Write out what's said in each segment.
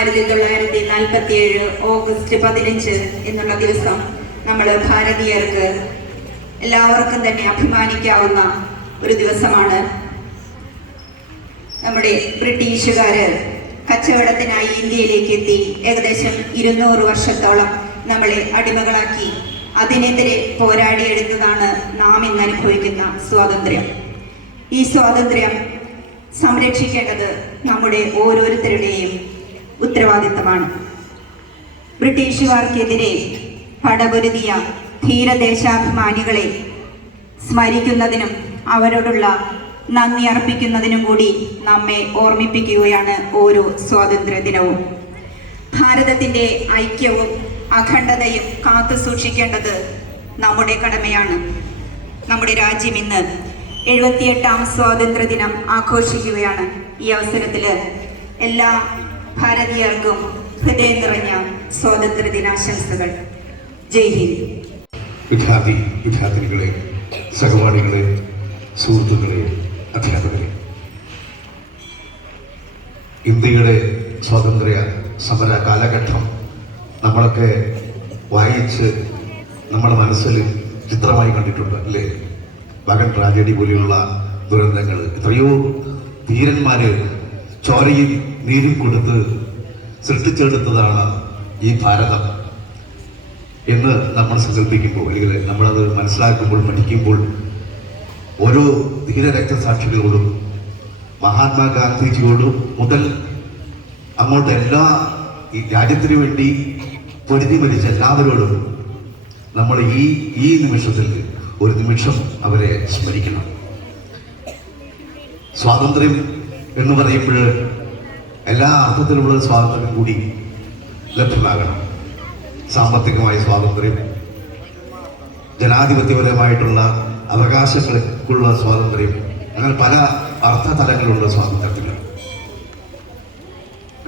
1947 August 15 എന്നുള്ള ദിവസം നമ്മൾ ഭാരതീയർക്ക് എല്ലാവർക്കും തന്നെ അഭിമാനിക്കാവുന്ന ഒരു ദിവസമാണ്. നമ്മുടെ ബ്രിട്ടീഷുകാര് കച്ചവടത്തിനായി ഇന്ത്യയിലേക്ക് എത്തി ഏകദേശം 200 വർഷത്തോളം നമ്മളെ അടിമകളാക്കി. അതിനെതിരെ പോരാടിയെടുത്തതാണ് നാം ഇന്ന് അനുഭവിക്കുന്ന സ്വാതന്ത്ര്യം. ഈ സ്വാതന്ത്ര്യം സംരക്ഷിക്കേണ്ടത് നമ്മുടെ ഓരോരുത്തരുടെയും ഉത്തരവാദിത്തമാണ്. ബ്രിട്ടീഷുകാർക്കെതിരെ പടപൊരുതിയ ധീരദേശാഭിമാനികളെ സ്മരിക്കുന്നതിനും അവരോടുള്ള നന്ദി അർപ്പിക്കുന്നതിനും കൂടി നമ്മെ ഓർമ്മിപ്പിക്കുകയാണ് ഓരോ സ്വാതന്ത്ര്യ ദിനവും. ഭാരതത്തിൻ്റെ ഐക്യവും അഖണ്ഡതയും കാത്തു സൂക്ഷിക്കേണ്ടത് നമ്മുടെ കടമയാണ്. നമ്മുടെ രാജ്യം ഇന്ന് 78ാം സ്വാതന്ത്ര്യ ദിനം ആഘോഷിക്കുകയാണ്. ഈ അവസരത്തിൽ എല്ലാ ഭാരതീയർക്കും ഹൃദയം നിറഞ്ഞ സ്വാതന്ത്ര്യ ദിനാശംസകൾ. ജയ് ഹിന്ദ്. വിദ്യാർത്ഥിനികളെ, സഹപാഠികളെ, സുഹൃത്തുക്കളെ, അധ്യാപകരെ, ഇന്ത്യയുടെ സ്വാതന്ത്ര്യ സമര കാലഘട്ടം നമ്മളൊക്കെ വായിച്ച് നമ്മുടെ മനസ്സിൽ ചിത്രമായി കണ്ടിട്ടുണ്ട് അല്ലേ? വകൻ ട്രാജഡി പോലെയുള്ള ദുരന്തങ്ങൾ, എത്രയോ ധീരന്മാര് ചോരയും നീരും കൊടുത്ത് സൃഷ്ടിച്ചെടുത്തതാണ് ഈ ഭാരതം എന്ന് നമ്മൾ സങ്കല്പിക്കുമ്പോൾ, അല്ലെങ്കിൽ നമ്മളത് മനസ്സിലാക്കുമ്പോൾ, പഠിക്കുമ്പോൾ, ഓരോ ധീര രക്തസാക്ഷികളോടും മഹാത്മാഗാന്ധിജിയോടും മുതൽ അങ്ങോട്ട് എല്ലാ ഈ രാജ്യത്തിന് വേണ്ടി പൊരുതി മരിച്ച എല്ലാവരോടും നമ്മൾ ഈ നിമിഷത്തിൽ ഒരു നിമിഷം അവരെ സ്മരിക്കണം. സ്വാതന്ത്ര്യം എന്ന് പറയുമ്പോൾ എല്ലാ അർത്ഥത്തിലുള്ള സ്വാതന്ത്ര്യം കൂടി ലഭ്യമാകണം. സാമ്പത്തികമായ സ്വാതന്ത്ര്യം, ജനാധിപത്യപരമായിട്ടുള്ള അവകാശങ്ങൾക്കുള്ള സ്വാതന്ത്ര്യം, അങ്ങനെ പല അർത്ഥതലങ്ങളുള്ള സ്വാതന്ത്ര്യത്തിന്.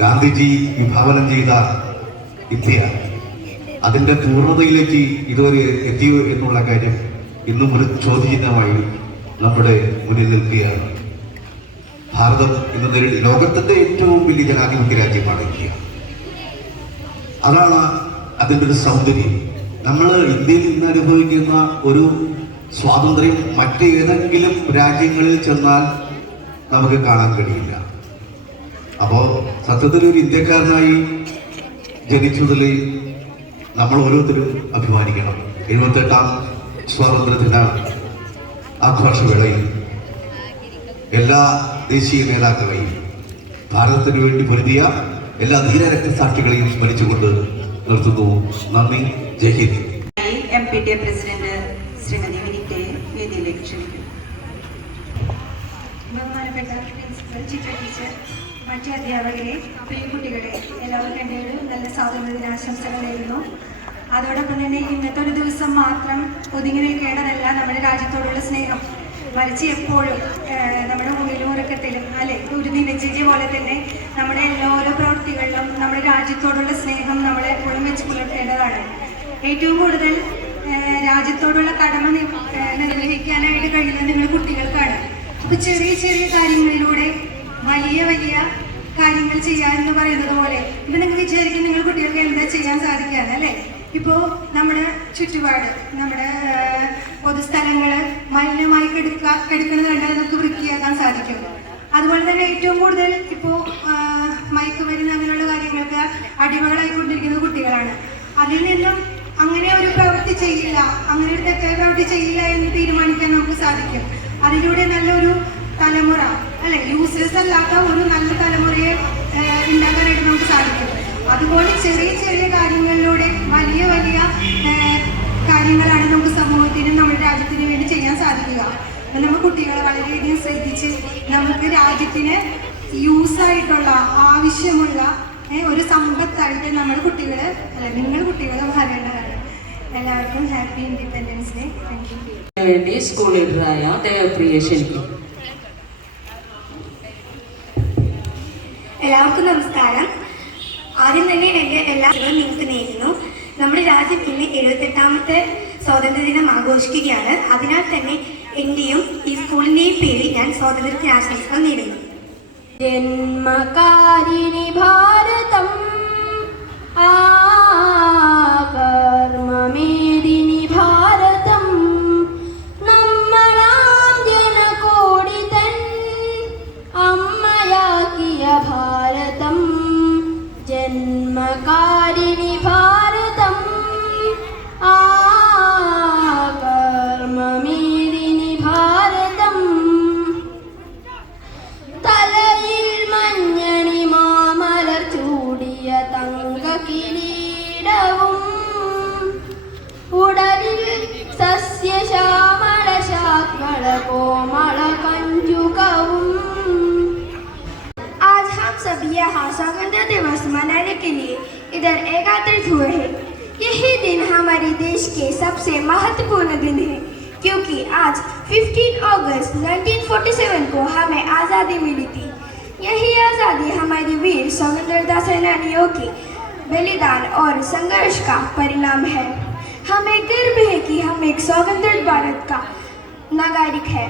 ഗാന്ധിജി വിഭാവനം ചെയ്ത ഇന്ത്യ അതിൻ്റെ പൂർണ്ണതയിലേക്ക് ഇതുവരെ എത്തിയോ എന്നുള്ള കാര്യം ഇന്നും ഒരു ചോദ്യചിഹ്നമായി നമ്മുടെ മുന്നിൽ നിൽക്കുകയാണ്. ഭാരതം ഇന്ന് ലോകത്തിന്റെ ഏറ്റവും വലിയ ജനാധിപത്യ രാജ്യമാണ് ഇന്ത്യ. അതാണ് അതിൻ്റെ ഒരു സൗന്ദര്യം. നമ്മൾ ഇന്ത്യയിൽ ഇന്ന് അനുഭവിക്കുന്ന ഒരു സ്വാതന്ത്ര്യം മറ്റേതെങ്കിലും രാജ്യങ്ങളിൽ ചെന്നാൽ നമുക്ക് കാണാൻ കഴിയില്ല. അപ്പോൾ സത്യത്തിൽ ഒരു ഇന്ത്യക്കാരനായി ജനിച്ചതിൽ നമ്മൾ ഓരോരുത്തരും അഭിമാനിക്കണം. 78ാം സ്വാതന്ത്ര്യദിന ആഘോഷവേളയിൽ എല്ലാ ദേശീയ നേതാക്കളെയും ഭാരതത്തിന് വേണ്ടി പൊരുതിയ എല്ലാ ധീര രക്തസാക്ഷികളെയും സ്മരിച്ചുകൊണ്ട് നിർത്തുന്നു. നന്ദി. ജയ് ഹിന്ദ്. MPTA പ്രസിഡന്റ് ശ്രീമതി വിനിറ്റയെ വേദിയിലേക്ക് ക്ഷണിക്കുന്നു. ബഹുമാനപ്പെട്ട പ്രിൻസിപ്പൽ, ചിത്ര ടീച്ചർ, മറ്റ് അധ്യാപകരെ, പ്രിയകുട്ടികളെ, എല്ലാവർക്കും എൻ്റെ ഒരു നല്ല സ്വാതന്ത്ര്യ ദിനാശംസകൾ നേരുന്നു. അതോടൊപ്പം തന്നെ ഇന്നത്തെ ഒരു ദിവസം മാത്രം ഒതുങ്ങി നിൽക്കേണ്ടതല്ല നമ്മുടെ രാജ്യത്തോടുള്ള സ്നേഹം. മറിച്ച് എപ്പോഴും നമ്മുടെ ഉള്ളിലും ഉറക്കത്തിലും അല്ലെ ഒരു ദിനചര്യ പോലെ തന്നെ നമ്മുടെ ഓരോ പ്രവൃത്തികളിലും നമ്മുടെ രാജ്യത്തോടുള്ള സ്നേഹം നമ്മളെ എപ്പോഴും വെച്ച് പുലർത്തേണ്ടതാണ്. ഏറ്റവും കൂടുതൽ രാജ്യത്തോടുള്ള കടമ നിർവഹിക്കാനായിട്ട് കഴിയുന്നത് നിങ്ങൾ കുട്ടികൾക്കാണ്. അപ്പോൾ ചെറിയ ചെറിയ കാര്യങ്ങളിലൂടെ വലിയ വലിയ കാര്യങ്ങൾ ചെയ്യാമെന്ന് പറയുന്നത് പോലെ ഇപ്പം നിങ്ങൾ വിചാരിക്കും നിങ്ങൾ കുട്ടികൾക്ക് എന്താ ചെയ്യാൻ സാധിക്കാന്ന് അല്ലേ? ഇപ്പോൾ നമ്മുടെ ചുറ്റുപാട്, നമ്മുടെ പൊതുസ്ഥലങ്ങൾ മലിനമായി കെടുക്കുന്നത് കണ്ടാൽ നമുക്ക് വൃത്തിയാക്കാൻ സാധിക്കും. അതുപോലെ തന്നെ ഏറ്റവും കൂടുതൽ ഇപ്പോൾ മയക്കുമരുന്ന് അങ്ങനെയുള്ള കാര്യങ്ങൾക്ക് അടിമകളായിക്കൊണ്ടിരിക്കുന്നത് കുട്ടികളാണ്. അതിൽ നിന്നും അങ്ങനെ ഒരു പ്രവൃത്തി ചെയ്യില്ല, അങ്ങനെ ഒരു തെറ്റായ പ്രവൃത്തി ചെയ്യില്ല എന്ന് തീരുമാനിക്കാൻ നമുക്ക് സാധിക്കും. അതിലൂടെ നല്ലൊരു തലമുറ അല്ലെ, യൂസേഴ്സ് അല്ലാത്ത ഒരു നല്ല തലമുറയെ ഉണ്ടാക്കാനായിട്ട് നമുക്ക് സാധിക്കും. അതുപോലെ ചെറിയ ചെറിയ കാര്യങ്ങളിലൂടെ വലിയ വലിയ കാര്യങ്ങളാണ് നമുക്ക് സമൂഹത്തിനും നമ്മുടെ രാജ്യത്തിനു വേണ്ടി ചെയ്യാൻ സാധിക്കുക. അപ്പം നമ്മൾ കുട്ടികളെ വളരെയധികം ശ്രദ്ധിച്ച് നമുക്ക് രാജ്യത്തിന് യൂസായിട്ടുള്ള ആവശ്യമുള്ള ഒരു സമ്പത്തായിട്ട് നമ്മുടെ കുട്ടികൾ അല്ല നിങ്ങൾ കുട്ടികളെ വരേണ്ടതാണ്. എല്ലാവർക്കും happy independence day. Thank you. വേണ്ടി സ്കൂൾ ലീഡറായ ദേവപ്രിയ ക്ഷണിക്കും. എല്ലാവർക്കും നമസ്കാരം. ആദ്യം തന്നെ എൻ്റെ എല്ലാവരും നിങ്ങൾക്ക് നേരുന്നു. നമ്മുടെ രാജ്യം ഇന്ന് 78ാമത്തെ സ്വാതന്ത്ര്യ ദിനം ആഘോഷിക്കുകയാണ്. അതിനാൽ തന്നെ എൻ്റെയും ഈ സ്കൂളിൻ്റെയും പേരിൽ ഞാൻ സ്വാതന്ത്ര്യ ദിനാശംസകൾ നേരുന്നു. ജന്മകാരിണി ഭാരതം കർമ്മമേദിനി ഭാരതം നമ്മളാം ജനകോടി തൻ അമ്മയാക്കിയ ഭാരതം ജന്മകാരിണി ഭാരതം കർമ്മമേദിനി ഭാരതം തലയിൽ മഞ്ഞണി മാമലർ ചൂടിയ തങ്ക കിരീടവും ഉടലിൽ സസ്യശ്യാമള ശാക്കള കോമള കഞ്ചുകവും आज हम सभी यहाँ स्वतंत्र दिवस मनाने के लिए इधर एकत्रित हुए हैं। यही दिन हमारे देश के सबसे महत्वपूर्ण दिन है क्योंकि आज 15 अगस्त 1947 को हमें आज़ादी मिली थी। यही आज़ादी हमारे वीर स्वतंत्रता सेनानियों के बलिदान और संघर्ष का परिणाम है। हमें गर्व है कि हम एक स्वतंत्र भारत का नागरिक है।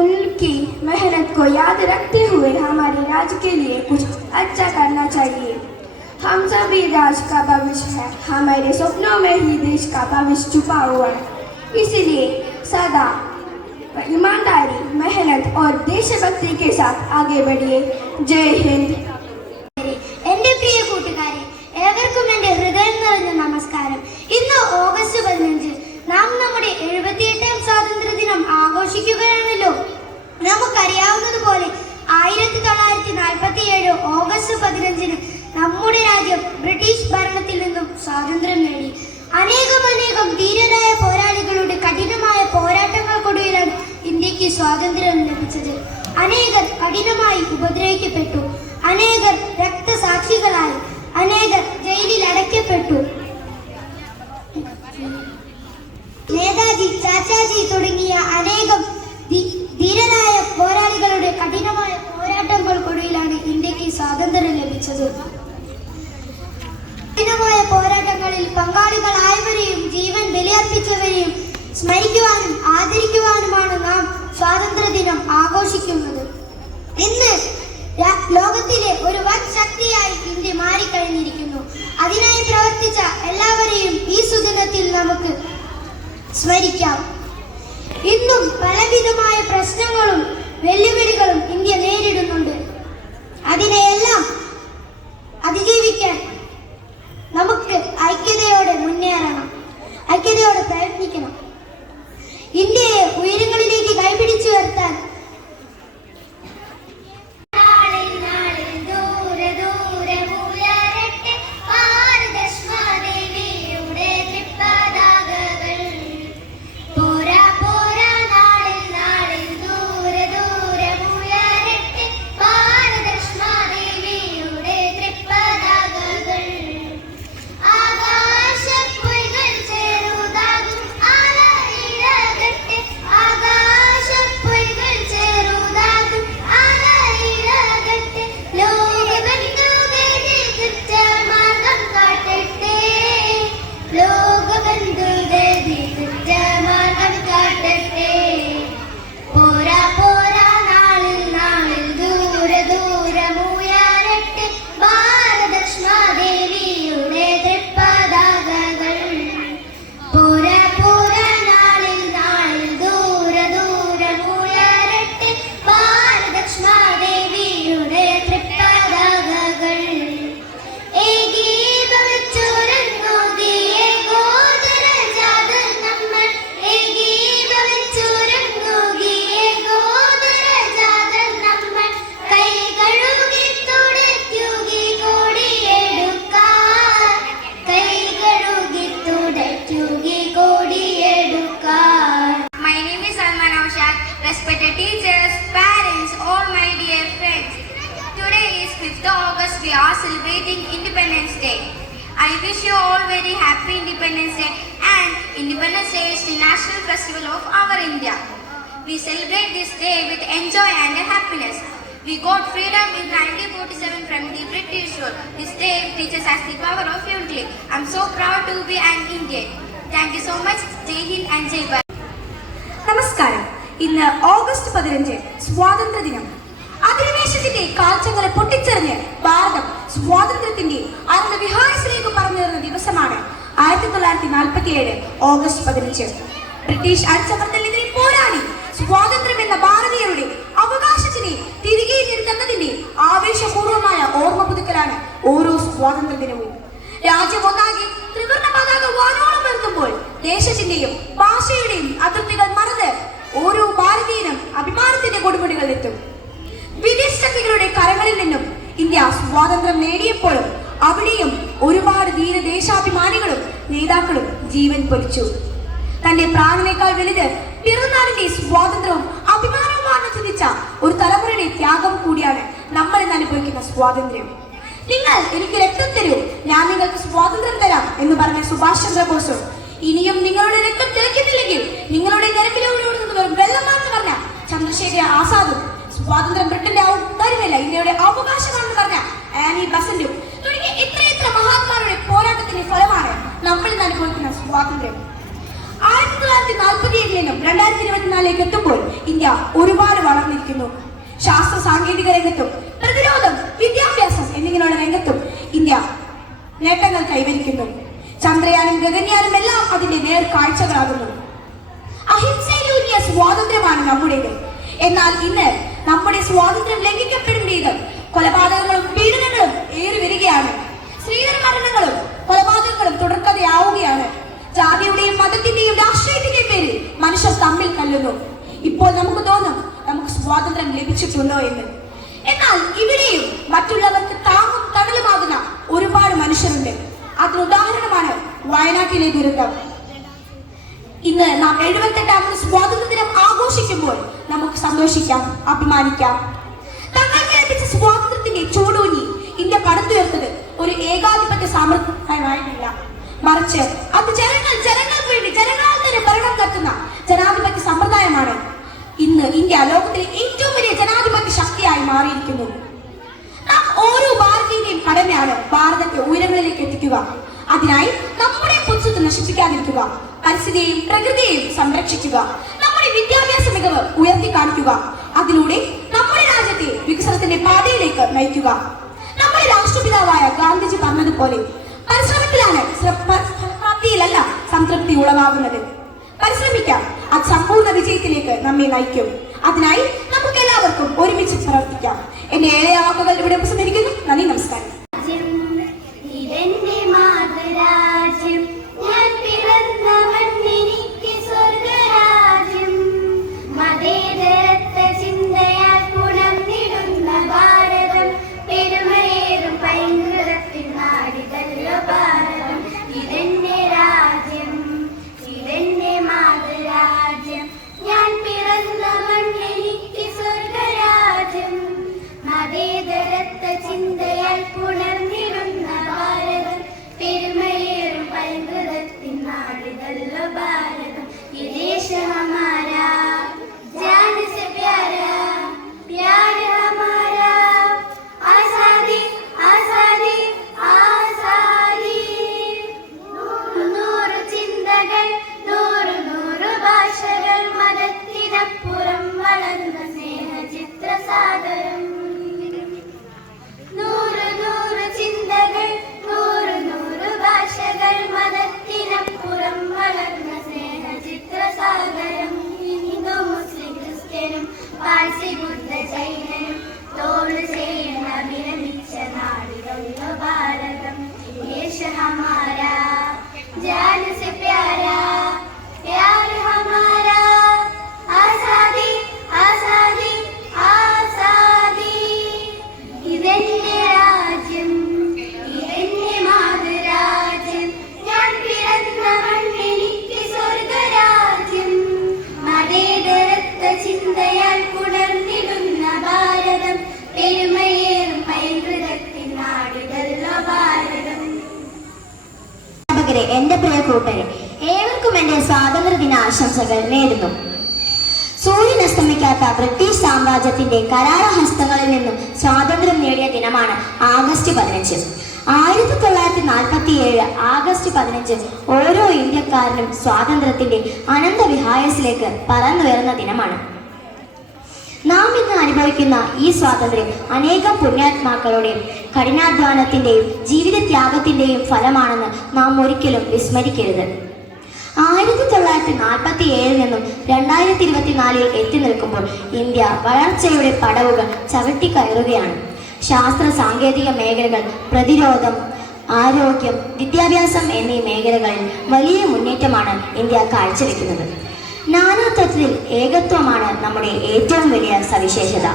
उनकी मेहनत को याद रखते हुए हमारे राज्य के लिए कुछ अच्छा करना चाहिए। हम सभी राष्ट्र का भविष्य है। हमारे सपनों में ही देश का भविष्य छुपा हुआ है। इसलिए सदा ईमानदारी, मेहनत और देशभक्ति के साथ आगे बढ़िए। जय हिंद। എൻ്റെ പ്രിയ കൂട്ടുകാരെ, ഏവർക്കും എൻ്റെ ഹൃദയം നിറഞ്ഞ നമസ്കാരം. ഇന്ന് ഓഗസ്റ്റ് 15 നാം നമ്മുടെ 78ാം സ്വാതന്ത്ര്യ ദിനം ആഘോഷിക്കുകയാണല്ലോ. നമുക്കറിയാവുന്നതുപോലെ 1947 ഓഗസ്റ്റ് 15 നമ്മുടെ രാജ്യം ബ്രിട്ടീഷ് ഭരണത്തിൽ നിന്നും സ്വാതന്ത്ര്യം നേടി. അനേകം ധീരരായ പോരാളികളുടെ കഠിനമായ പോരാട്ടങ്ങൾക്കൊടുവിലാണ് ഇന്ത്യക്ക് സ്വാതന്ത്ര്യം ലഭിച്ചത്. അനേകർ കഠിനമായി ഉപദ്രവിക്കപ്പെട്ടു, അനേകർ രക്തസാക്ഷികളായി, അനേകർ ജയിലിൽ അടയ്ക്കപ്പെട്ടു. നേതാജി, ചാച്ചാജി തുടങ്ങിയ അനേകം ധീരരായ പോരാളികളുടെ കഠിനമായ പോരാട്ടങ്ങൾക്കൊടുവിലാണ് ഇന്ത്യക്ക് സ്വാതന്ത്ര്യം ലഭിച്ചത്. കഠിനമായ പോരാട്ടങ്ങളിൽ പങ്കാളികളായവരെയും ജീവൻ ബലിയർപ്പിച്ചവരെയും സ്മരിക്കുവാനും ആദരിക്കുവാനുമാണ് നാം സ്വാതന്ത്ര്യ ദിനം ആഘോഷിക്കുന്നത്. ഇന്ന് ലോകത്തിലെ ഒരു വൻ ശക്തിയായി ഇന്ത്യ മാറിക്കഴിഞ്ഞിരിക്കുന്നു. അതിനായി പ്രവർത്തിച്ച എല്ലാവരെയും ഈ സുദിനത്തിൽ നമുക്ക് സ്മരിക്കാം. ഇന്നും പലവിധമായ പ്രശ്നങ്ങളും വെല്ലുവിളികളും ഇന്ത്യ നേരിടുന്നുണ്ട്. അതിനെയെല്ലാം അതിജീവിക്കാൻ നമുക്ക് ഐക്യതയോടെ മുന്നേറണം, ഐക്യതയോടെ പ്രയത്നിക്കണം. ഇന്ത്യയെ ഉയരങ്ങളിലേക്ക് കൈപിടിച്ചു ഉയർത്താൻ we are celebrating Independence Day. I wish you all very happy Independence Day, and Independence Day is the national festival of our India. We celebrate this day with enjoy and happiness. We got freedom in 1947 from the British rule. This day teaches us the power of unity. I'm so proud to be an Indian. Thank you so much. Jai Hind and Jai Bharat. നമസ്കാരം. ഇന്ന് August 15 സ്വാതന്ത്ര്യ ദിനം. അധിനിവേശത്തിന്റെ കാഴ്ചകളെ പൊട്ടിച്ചെറിഞ്ഞ് ഭാരതം സ്വാതന്ത്ര്യത്തിന്റെ അനന്തവിഹായസിലേക്ക് പറന്നുയർന്ന ദിവസമാണ് 1947 August 15. British അടിച്ചമർത്തലിനെതിരെ പോരാടി സ്വാതന്ത്ര്യം എന്ന ഭാരതീയരുടെ അവകാശത്തിനെ തിരികെ നേടുന്നതിന്റെ ആവേശപൂർവമായ ഓർമ്മ പുതുക്കലാണ് ഓരോ സ്വാതന്ത്ര്യ ദിനവും. രാജ്യമൊന്നാകെ ത്രിവർണ്ണ പതാക വാനോളം ഉയർത്തുമ്പോൾ ദേശത്തിന്റെയും ഭാഷയുടെയും അതിർത്തികൾ മറന്ന് ഓരോ ഭാരതീയനും അഭിമാനത്തിന്റെ കൊടുമുടികളിൽ എത്തും. വിദേശ ശക്തികളുടെ കരങ്ങളിൽ നിന്നും ഇന്ത്യ സ്വാതന്ത്ര്യം നേടിയപ്പോഴും അവിടെയും ഒരുപാട് ധീരദേശാഭിമാനികളും നേതാക്കളും ജീവൻ പൊലിച്ചു. തന്റെ പ്രാണനേക്കാൾ വലുത് പിറന്നാളിന്റെ സ്വാതന്ത്ര്യവും അഭിമാനവുമാണെന്ന് ചിന്തിച്ച ഒരു തലമുറയുടെ ത്യാഗം കൂടിയാണ് നമ്മൾ ഇന്ന് അനുഭവിക്കുന്ന സ്വാതന്ത്ര്യം. നിങ്ങൾ എനിക്ക് രക്തം തരൂ, ഞാൻ നിങ്ങൾക്ക് സ്വാതന്ത്ര്യം തരാം എന്ന് പറഞ്ഞ സുഭാഷ് ചന്ദ്രബോസും ഇനിയും നിങ്ങളുടെ രക്തം തിളയ്ക്കുന്നില്ലെങ്കിൽ നിങ്ങളുടെ ഞരമ്പിലൂടെ ഓടുന്നത് വെറും വെള്ളമാണെന്ന് പറഞ്ഞ ചന്ദ്രശേഖര ആസാദും സ്വാതന്ത്ര്യം ബ്രിട്ടന്റെ തരുമല്ല ഇന്ത്യയുടെ അവകാശമാണെന്ന് പറഞ്ഞ ആനി ബസന്റും തുടങ്ങിയ എത്രയെത്ര മഹാത്മാരുടെ പോരാട്ടത്തിന്റെ ഫലമാണ് നമ്മൾ ഇന്ന് അനുഭവിക്കുന്ന സ്വാതന്ത്ര്യം. 1947 നിന്നും 2024 എത്തുമ്പോൾ ഇന്ത്യ ഒരുപാട് വളർന്നിരിക്കുന്നു. ശാസ്ത്ര സാങ്കേതിക രംഗത്തും പ്രതിരോധം, വിദ്യാഭ്യാസം എന്നിങ്ങനെയുള്ള രംഗത്തും ഇന്ത്യ നേട്ടങ്ങൾ കൈവരിക്കുന്നു. ചന്ദ്രയാനും ഗഗൻയാനും എല്ലാം അതിന്റെ നേർക്കാഴ്ചകളാകുന്നു. അഹിംസയിലൂന്നിയ സ്വാതന്ത്ര്യമാണ് നമ്മുടേത്. എന്നാൽ ഇന്ന് നമ്മുടെ സ്വാതന്ത്ര്യം ലംഘിക്കപ്പെടുന്നത് കൊലപാതകങ്ങളും പീഡനങ്ങളും ഏറി വരികയാണ്. സ്ത്രീധന മരണങ്ങളും കൊലപാതകങ്ങളും തുടർക്കഥയാവുകയാണ്. ജാതിയുടെയും മതത്തിന്റെയും രാഷ്ട്രീയത്തിന്റെയും പേരിൽ മനുഷ്യർ തമ്മിൽ തല്ലുന്നു. ഇപ്പോൾ നമുക്ക് തോന്നും നമുക്ക് സ്വാതന്ത്ര്യം ലഭിച്ചിട്ടുണ്ടോ എന്ന്. എന്നാൽ ഇവിടെയും മറ്റുള്ളവർക്ക് താങ്ങും തണലുമാകുന്ന ഒരുപാട് മനുഷ്യരുണ്ട്. അതിനുദാഹരണമാണ് വയനാട്ടിലെ ദുരന്തം. ഇന്ന് നാം 78ാമത് സ്വാതന്ത്ര്യ ദിനം ആഘോഷിക്കുമ്പോൾ നമുക്ക് സന്തോഷിക്കാം, അഭിമാനിക്കാം. തങ്ങൾക്ക് ലഭിച്ച സ്വാതന്ത്ര്യത്തിന്റെ ചൂടൂന്നി ഇന്ത്യ പടുത്തുയർത്തത് ഒരു ഏകാധിപത്യ സാമ്രാജ്യമായിട്ടില്ല, മറിച്ച് അത് ജനങ്ങൾക്ക് വേണ്ടി ജനങ്ങളാൽ തന്നെ ഭരണം നടത്തുന്ന ജനാധിപത്യ സമ്പ്രദായമാണ്. ഇന്ന് ഇന്ത്യ ലോകത്തിലെ ഏറ്റവും വലിയ ജനാധിപത്യ ശക്തിയായി മാറിയിരിക്കുന്നു. നാം ഓരോ ഭാരതീയന്റെയും കടമയാണ് ഭാരതത്തെ ഉയരങ്ങളിലേക്ക് എത്തിക്കുക. അതിനായി നമ്മുടെ പൊതുസ്വത്ത് നശിപ്പിക്കാതിരിക്കുക, പരിസ്ഥിതിയെയും പ്രകൃതിയെയും സംരക്ഷിക്കുക, നമ്മുടെ വിദ്യാഭ്യാസ മികവ് ഉയർത്തി കാണിക്കുക, അതിലൂടെ നമ്മുടെ രാജ്യത്തെ വികസനത്തിന്റെ പാതയിലേക്ക് നയിക്കുക. നമ്മുടെ രാഷ്ട്രപിതാവായ ഗാന്ധിജി പറഞ്ഞതുപോലെ പരിശ്രമത്തിലാണ് പ്രാപ്തിയിലല്ല സംതൃപ്തി ഉളവാകുന്നത്. പരിശ്രമിക്കാം, അത് സമ്പൂർണ്ണ വിജയത്തിലേക്ക് നമ്മെ നയിക്കും. അതിനായി നമുക്ക് എല്ലാവർക്കും ഒരുമിച്ച് പ്രവർത്തിക്കാം. എന്റെ ഏഴയ വാക്കുകൾ ഇവിടെ ഉപസംഹരിക്കുന്നു. നന്ദി, നമസ്കാരം. ഇതെന്റെ മാതൃരാജ്യം, ഞാൻ പിറന്ന മണ്ണെനിക്ക് സ്വർഗരാജ്യം. മതേതരത്വ ചിന്തയാൽ പുണർന്നിടുന്ന ഭാരതം, പെരുമയേറും പൈതൃകത്തിൻ നാടിതല്ലോ ഭാരതം. ഇതെന്റെ രാജ്യം, ഇതെന്റെ മാതൃരാജ്യം, ഞാൻ പിറന്ന മണ്ണെനിക്ക് സ്വർഗരാജ്യം. മതേതരത്വ ചിന്തയാൽ പുണർന്നിടുന്ന ഭാരതം, പെരുമയേറും പൈതൃകത്തിൻ നാടിതല്ലോ ഭാരതം. ये देश हमारा, जान से प्यारा, प्यार हमारा. आजादी आजादी आजादी. നൂറ് ചിന്തകൾ, നൂറ് ഭാഷകൾ, മതത്തിനപ്പുറം വളർന്ന സ്നേഹചിത്രസാഗരം. നൂറ് ചിന്തകൾ, നൂറ് ഭാഷകൾ, മതത്തിനപ്പുറം വളർന്ന സ്നേഹചിത്രസാഗരം. ഹിന്ദു മുസ്ലിം ക്രിസ്ത്യനും പാഴ്സി ബുദ്ധ ജൈനനും തോള് ചെയ്യുന്ന വിരമിച്ച നാടുകളിലോ ഭാരതം. ദേശ ഹമാരാ, ജാൻ സെ പ്യാരാ, പ്യാർ ഹമാരാ. ആസാദി ആസാദി ആസാദി. ഇതെന്റെ രാജ്യം, ഇതെന്റെ മാതൃരാജ്യം, ഞാൻ പിറന്ന മണ്ണെനിക്ക് സ്വർഗരാജ്യം. മതേതരത്വ ചിന്തയാൽ പുണർന്നിടുന്ന ഭാരതം, പെരുമയേറും പൈതൃകത്തിൻ നാടിതല്ലോ ഭാരതം. എന്റെ പ്രിയ കൂട്ടരെ, ഏവർക്കും എന്റെ സ്വാതന്ത്ര്യ ദിന ആശംസകൾ നേരുന്നു. സൂര്യൻ അസ്തമിക്കാത്ത ബ്രിട്ടീഷ് സാമ്രാജ്യത്തിന്റെ കരാളഹസ്തങ്ങളിൽ നിന്നും സ്വാതന്ത്ര്യം നേടിയ ദിനമാണ് ആഗസ്റ്റ് 15. 1947 ആഗസ്റ്റ് 15 ഓരോ ഇന്ത്യക്കാരനും സ്വാതന്ത്ര്യത്തിന്റെ അനന്തവിഹായസിലേക്ക് പറന്നുയർന്ന ദിനമാണ്. നാം ഇന്ന് അനുഭവിക്കുന്ന ഈ സ്വാതന്ത്ര്യം അനേകം പുണ്യാത്മാക്കളുടെയും കഠിനാധ്വാനത്തിൻ്റെയും ജീവിതത്യാഗത്തിൻ്റെയും ഫലമാണെന്ന് നാം ഒരിക്കലും വിസ്മരിക്കരുത്. 1947 നിന്നും 2024 എത്തി നിൽക്കുമ്പോൾ ഇന്ത്യ വളർച്ചയുടെ പടവുകൾ ചവിട്ടിക്കയറുകയാണ്. ശാസ്ത്ര സാങ്കേതിക മേഖലകൾ, പ്രതിരോധം, ആരോഗ്യം, വിദ്യാഭ്യാസം എന്നീ മേഖലകളിൽ വലിയ മുന്നേറ്റമാണ് ഇന്ത്യ കാഴ്ചവെക്കുന്നത്. നാനാത്വത്തിൽ ഏകത്വമാണ് നമ്മുടെ ഏറ്റവും വലിയ സവിശേഷത.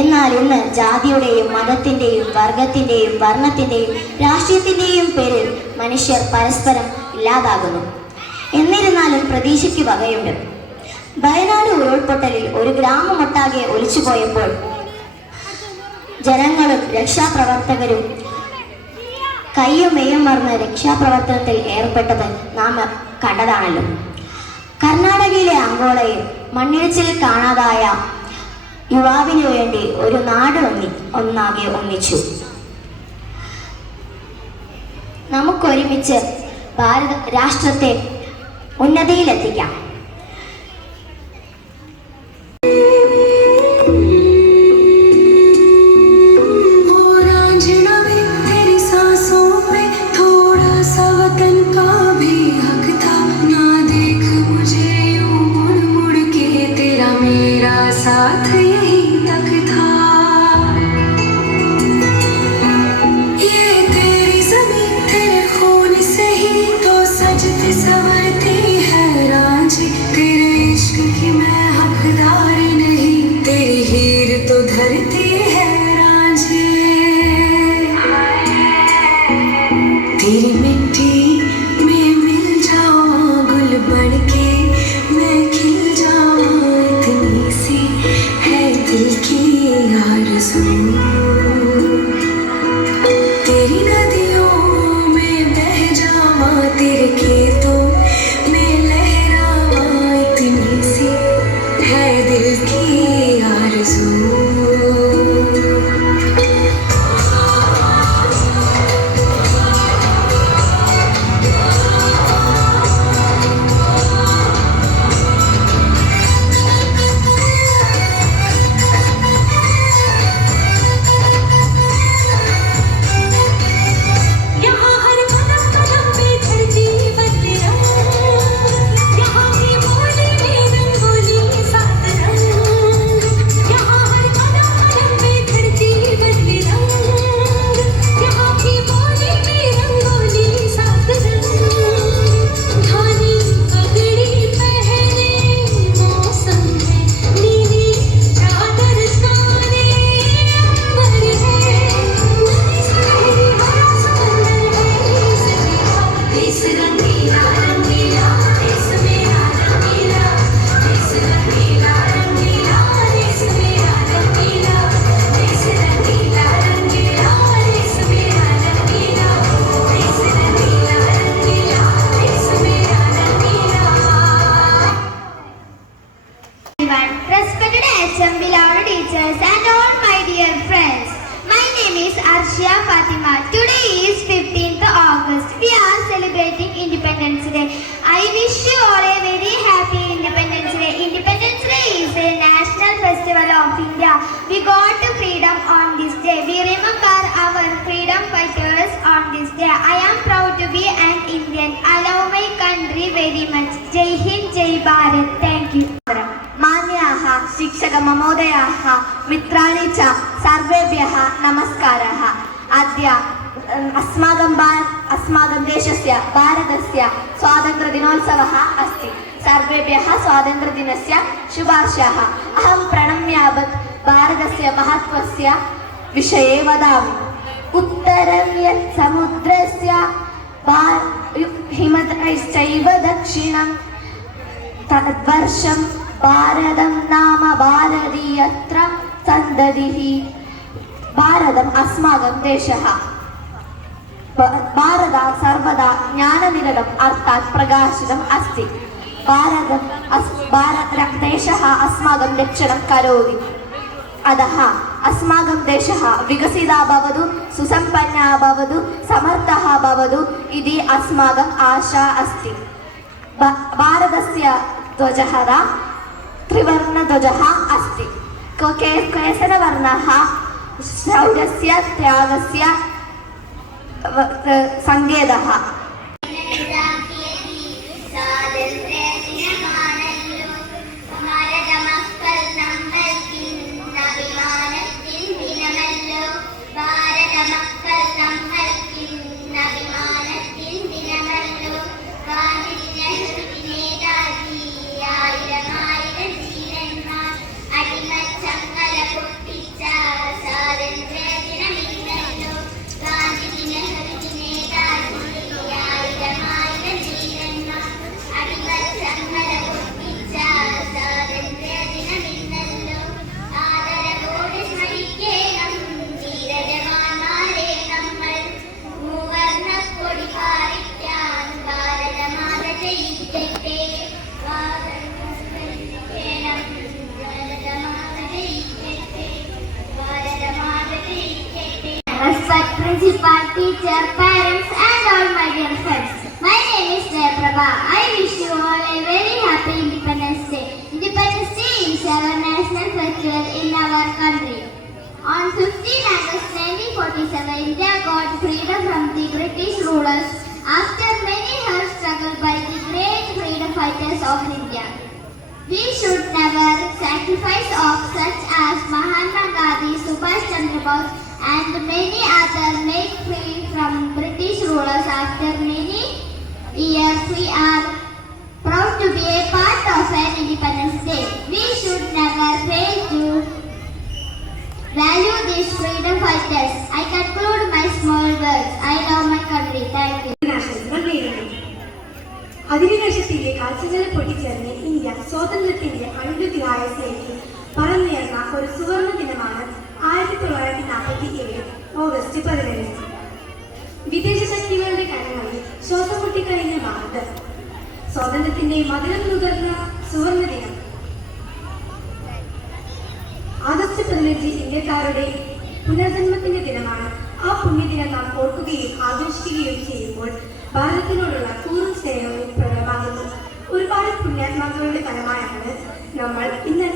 എന്നാൽ ഇന്ന് ജാതിയുടെയും മതത്തിൻ്റെയും വർഗത്തിൻ്റെയും വർണ്ണത്തിൻ്റെയും രാഷ്ട്രീയത്തിൻ്റെയും പേരിൽ മനുഷ്യർ പരസ്പരം ഇല്ലാതാകുന്നു. എന്നിരുന്നാലും പ്രതീക്ഷയ്ക്ക് വകയുണ്ട്. വയനാട് ഉരുൾപൊട്ടലിൽ ഒരു ഗ്രാമമൊട്ടാകെ ഒലിച്ചുപോയപ്പോൾ ജനങ്ങളും രക്ഷാപ്രവർത്തകരും കയ്യും മെയ്യും മറന്ന് രക്ഷാപ്രവർത്തനത്തിൽ ഏർപ്പെട്ടത് നാം കണ്ടതാണല്ലോ. കർണാടകയിലെ അങ്കോളയിൽ മണ്ണിടിച്ചിൽ കാണാതായ യുവാവിനു വേണ്ടി ഒരു നാട് ഒന്നാകെ ഒന്നിച്ചു. നമുക്കൊരുമിച്ച് ഭാരത രാഷ്ട്രത്തെ ഉന്നതിയിലെത്തിക്കാം. Today is 15th August. We are celebrating Independence Day. I wish you all a very happy Independence Day. Independence Day is a national festival of India. We got freedom on this day. We remember our freedom fighters on this day. I am proud to be an Indian. I love my country very much. Jai Hind, Jai Bharat. Thank you. मान्याः शिक्षक महोदयाः मित्राणि च सर्वेभ्यः नमस्कारः। अद्य अस्माकं देशस्य भारतस्य स्वातन्त्र्यदिनोत्सवः अस्ति। सर्वेभ्यः स्वातन्त्र्यदिनस्य शुभाशयाः। अहं प्रणम्यावत् भारतस्य महत्त्वस्य विषये वदामि। उत्तरं यत् समुद्रस्य हिमतैश्चैव दक्षिणं तद्वर्षं भारतं नाम भारतीयत्र सन्ततिः। भारतम् अस्माकं देशः। भारत सर्वदा ज्ञाननिरतम् अर्थात् प्रकाशितम् अस्ति। देशः अस्माकं रक्षणं करोति। अतः अस्माकं देशः विकसितः भवतु, सुसम्पन्नः भवतु, समर्थः भवतु इति अस्माकम् आशा अस्ति। भारतस्य ध्वजः त्रिवर्णध्वजः अस्ति। केसरवर्णः शौर्यस्य त्यागस्य सङ्केतः। Respect principal, teacher, parents and all my dear friends. My name is Jayaprabha. I wish you all a very happy Independence Day. Independence Day is our national festival in our country. On 15 August 1947, India got freedom from the British rulers after many hard struggle by the great freedom fighters of India. We should never sacrifice of such as Mahatma Gandhi, Subhash Chandra Bose and many others made free from British rulers after many years. We are proud to be a part of an Independence Day. We should never fail to value these freedom fighters. I conclude my small words. I love my country. Thank you. അധിനിവേശത്തിന്റെ കാഴ്ചകളെ പൊട്ടിച്ചേർന്ന് India സ്വാതന്ത്ര്യത്തിന്റെ അഴുകുതിരായത്തിലേക്ക് പറന്നുയർന്ന ഒരു സുവർണ ദിനമാണ് 1947 August 15. വിദേശ ശക്തികളുടെ കരങ്ങളിൽ ശ്വാസം മുട്ടിക്കഴിഞ്ഞ ഭാരത് സ്വാതന്ത്ര്യത്തിന്റെ മധുരം നുകർന്ന സുവർണ ദിനം. ആഗസ്റ്റ് 15 ഇന്ത്യക്കാരുടെ പുനർജന്മത്തിന്റെ ദിനമാണ്. ആ പുണ്യദിനം നാം ഓർക്കുകയും ആഘോഷിക്കുകയും ചെയ്യുമ്പോൾ ഭാരതത്തിനോടുള്ള കൂറും സ്നേഹവും പ്രകടമാകുന്നു. ഒരുപാട് പുണ്യാത്മാക്കളുടെ ഫലമായാണ് നമ്മൾ ഇന്ന്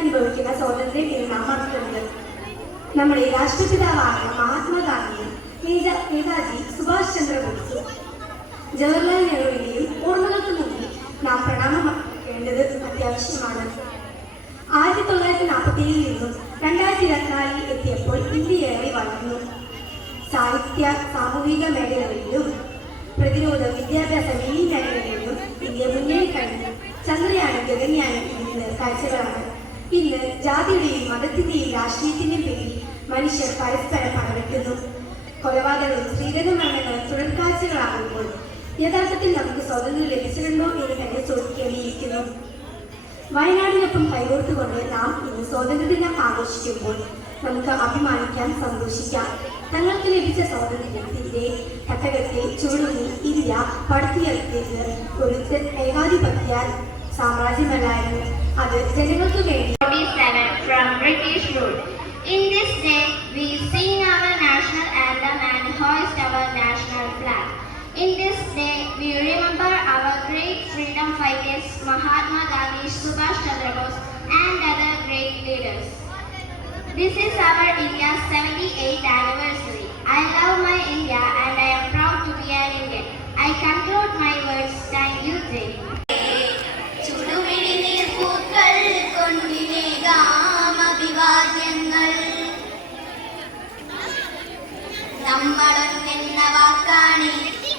അനുഭവിക്കുന്ന സ്വാതന്ത്ര്യം എന്ന് നാം മറക്കുന്നത്. നമ്മുടെ രാഷ്ട്രപിതാവായ മഹാത്മാഗാന്ധിയും നേതാജി സുഭാഷ് ചന്ദ്രബോസും ജവഹർലാൽ നെഹ്റുവിന്റെയും ഓർമ്മകൾക്ക് മുന്നിൽ നാം പ്രണാമം അർപ്പിക്കേണ്ടത് അത്യാവശ്യമാണ്. 1947 നിന്നും 2024 എത്തിയപ്പോൾ ഇന്ത്യയേറെ വളർന്നു. സാഹിത്യ സാമൂഹിക മേഖലകളിലും പ്രതിരോധ വിദ്യാഭ്യാസ എന്നീ മേഖലകളിലും ഇന്ത്യ മുന്നേറി കഴിഞ്ഞു. ചന്ദ്രയാനും ഗഗൻയാനും ഇന്ന് കാഴ്ചകളാണ്. ഇന്ന് ജാതിയുടെയും മതത്തിന്റെയും രാഷ്ട്രീയത്തിന്റെയും പേരിൽ മനുഷ്യർ പരസ്പരം പടവെട്ടുന്നു. കൊലപാതകവും സ്ത്രീധന മരണങ്ങളും തുടർക്കാഴ്ചകളാകുമ്പോൾ യഥാർത്ഥത്തിൽ നമുക്ക് സ്വാതന്ത്ര്യം ലഭിച്ചിട്ടുണ്ടോ എന്ന് തന്നെ ചോദിക്കേണ്ടിയിരിക്കുന്നു. വയനാടിനൊപ്പം കൈകോർത്തുകൊണ്ട് നാം ഇന്ന് സ്വാതന്ത്ര്യദിനം ആഘോഷിക്കുമ്പോൾ നമുക്ക് അഭിമാനിക്കാൻ, സന്തോഷിക്കാം. തങ്ങൾക്ക് ലഭിച്ച സ്വാതന്ത്ര്യത്തിന്റെ തട്ടകത്തെ ചുവടുങ്ങി ഇന്ത്യ പടുത്തുയർത്തിയത് ഒരു ഏകാധിപത്യ സാമ്രാജ്യമല്ലായിരുന്നു. അത് ജനങ്ങൾക്ക് വേണ്ടി. From British rule. In this day, we sing our national anthem and hoist our national flag. In this day, we remember our great freedom fighters Mahatma Gandhi, Subhash Chandra Bose and other great leaders. This is our India's 78th anniversary. I love my India and I am proud to be an Indian. I conclude my words. Thank you, Jay. നമ്മളൊന്നെന്ന വാക്കാണ്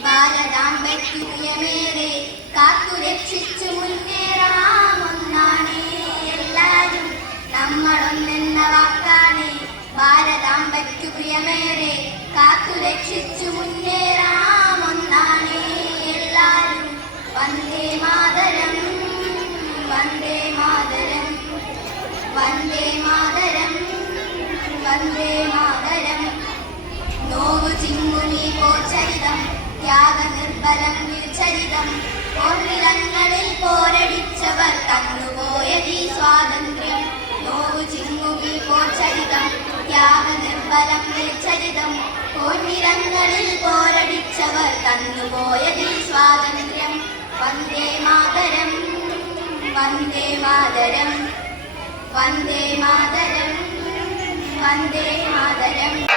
ഭാരതാംബയ്ക്കു പ്രിയമേറെ കാത്തു രക്ഷിച്ചു മുന്നേറാമൊന്നാണ് എല്ലാവരും. നമ്മളൊന്നെന്ന വാക്കാണ് ഭാരതാംബയ്ക്കു പ്രിയമേറെ കാത്തു രക്ഷിച്ചു മുന്നേറാമൊന്നാണ് എല്ലാവരും. വന്ദേ മാതരം, വന്ദേ മാതരം, വന്ദേ മാതരം, വന്ദേ മാതരം. നോവു ചിങ്ങുനി പോർച്ചരിതം, ത്യാഗ നിർബലം വീർച്ചരിതം. പോർനിലങ്ങളിൽ പോരടിച്ചവർ തന്നുപോയതീ സ്വാതന്ത്ര്യം. നോവു ചിങ്ങുനി പോർച്ചരിതം, ത്യാഗ നിർബലം വീർച്ചരിതം. പോർനിലങ്ങളിൽ പോരടിച്ചവർ തന്നുപോയതീ സ്വാതന്ത്ര്യം. വന്ദേ മാതരം, വന്ദേ മാതരം വന്ദേ മാതരം വന്ദേ മാതരം.